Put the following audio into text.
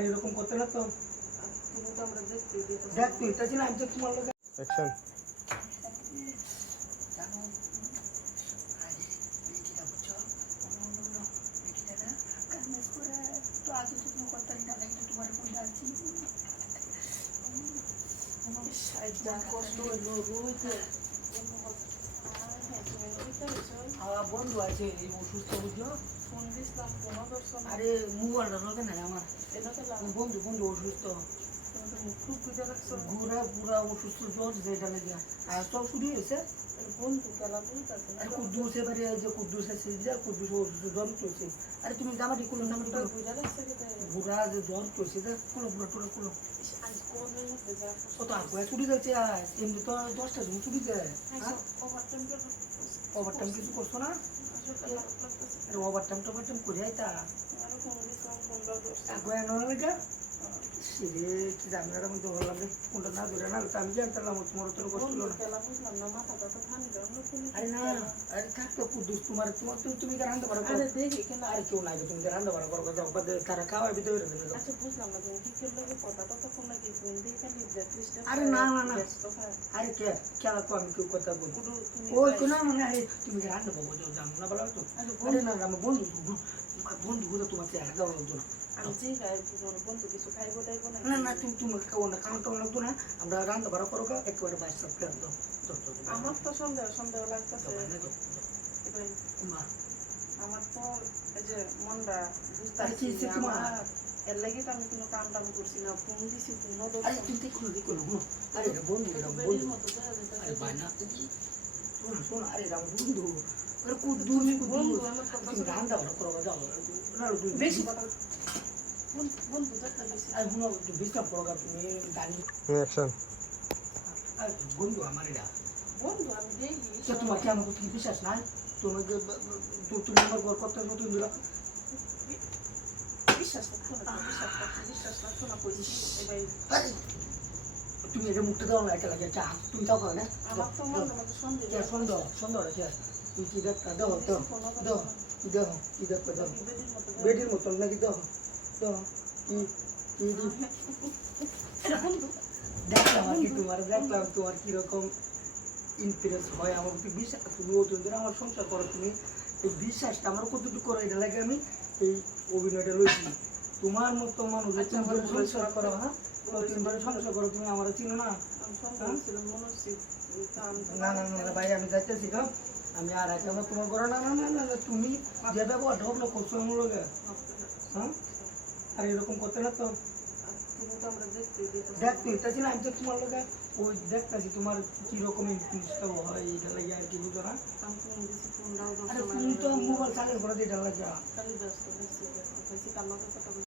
আর এরকম করতে না তো তুমি তো আমরা দেখতে দেখ তুই তা ছিল আমি তো তোমার লোক অ্যাকশন। বন্ধু আছে এই অসুস্থ বুঝছো ফোন দিছিলাম ফোনও ধরছো না। আরে মোবাইলটা লোকে নাই আমার এটা তো লাভ বন্ধু বন্ধু অসুস্থ তুমি তো মুখ টুক বুঝে রাখছো। পুরা পুরা অসুস্থ জ্বর যেটা লেগে আর সব শুরু হয়েছে বন্ধু খেলা বুঝতেছে না। আরে কুদ্দুস এবারে যে কুদ্দুস আছে যে কুদ্দুস অসুস্থ জ্বর চলছে আরে তুমি জামাটি খুলো নামাটি খুলো বুঝে রাখছে কি তাই? বুড়া যে জ্বর চলছে যে খুলো বুড়া টুড়া খুলো আজ কোনের মধ্যে যা কত আগুয়া ছুটি যাচ্ছে আর এমনি তো 10টা জমি ছুটি যায় হ্যাঁ ওভারটাইম করে ওভারটাইম কিছু করছো না আসলে খারাপ লাগতেছে। আরে ওভারটাইম করে আইতা আরো ফোন দিছিলাম ফোনটাও ধরছে না। আগুয়া না লাগা সিরে কি জানার মধ্যে ভালো লাগে কোনটা না ধরে না তো আমি জানতাম তোমার তোর কষ্ট বন্ধু হলো না খেলা বুঝলাম না মাথাটা তো ঠান্ডা নতুন আরে না আরে থাকতো কুদ্দুস তোমার তোমার তুমি রান্না বাড়া আরে দেখি কেন আর কেউ নাই তুমি রান্না বাড়া করো যাও বাদে তারা খাওয়ার ভিতরে দেবে আচ্ছা বুঝলাম না তুমি কি করলে কথাটা তো ফোন নাকি ফোন দিয়ে খালি ব্রেকফাস্ট আরে না না না আরে কে খেলা কো আমি কেউ কথা বলি কুডু তুমি ওই কোনা মানে আরে তুমি রান্না বাবু যাও জানো না বলো তো আরে না আমার বন্ধু বন্ধু গুলো তোমার চেহারা দাও লাগতো না আমি যে গায়ে তোমার বন্ধু কিছু খাইবো টাইবো না না না তুমি খাও না খাওয়া টাও লাগতো না আমরা রান্না বাড়া করো একেবারে বাইশ সাত করে দাও আমার তো সন্দেহ সন্দেহ লাগতেছে এবার মা আমার তো এই যে মনটা আরে কি বুঝতে তোমার এর লাগি তো আমি কোনো কাম টাম করছি না ফোন দিছি ফোনও আরে ধরছি তুমি দেখো দেখো আরে বন্ধু বেরির বন্ধু মতো দেখা আরে যাইতেছে ভাই না শোন শোন আরে রাম বন্ধু আরে কুদ্দু বন্ধু আমার কথা তুমি রান্না বাড়া করো যাও না বেশি কথা বন্ধু দেখা গেছে আর হুনো বিশ্রাম করো তুমি জানি অ্যাকশন। আর বন্ধু আমার এটা বন্ধু আমি দেখি তো তোমাকে আমার কি বিশ্বাস নাই তোমাকে তুমি আমার ঘর করতে তুমি বিশ্বাস করতো না বিশ্বাস করতো না কইছি এবার আরে তুমি এটা মুখটা দাও না এটা লাগে চা তুমি তাও খাও না আমার তো মনে মতো সন্দেহ সন্দেহ সন্দেহ আছে তুমি কি দেখ দাও দাও দাও দাও কি দেখ দাও বেরির মতো বেডির মতন নাকি দাও দাও কি কি বন্ধু দেখলাম আর কি দেখলাম তোমার কিরকম ইন্টারেস্ট হয় আমার প্রতি বিশ্বাস তুমি ওদের আমার সংসার করো তুমি এই বিশ্বাসটা আমার কতটুকু করো এটা লাগে আমি এই অভিনয়টা লইছি তোমার মতো মানুষ সংসার করো হ্যাঁ তিনবারে সংসার করো তুমি আমার চিনো না আমি সন্দেহ ছিলাম মনে হচ্ছে না না না ভাই আমি যাইতেছি গো আমি আর আগে আমার তোমার করো না না না না তুমি যে ব্যবহার ঢোকলো করছো আমার লোকে হ্যাঁ আর এরকম করতে না তো তুমি তো আমরা দেখতে দেখ তুই তা ছিল আমি তো তোমার লোকে ওই দেখতেছি তোমার কিরকম ইনফ্লুয়েন্সটা হয় এটা লাগে আর কি বুঝো না আমি ফোন দিছি ফোনটাও আরে ধরছে না তুমি তো মোবাইল চালিয়ে করে দিয়ে এটা লাগে খালি ব্যস্ত হয়েছি কান্না কথা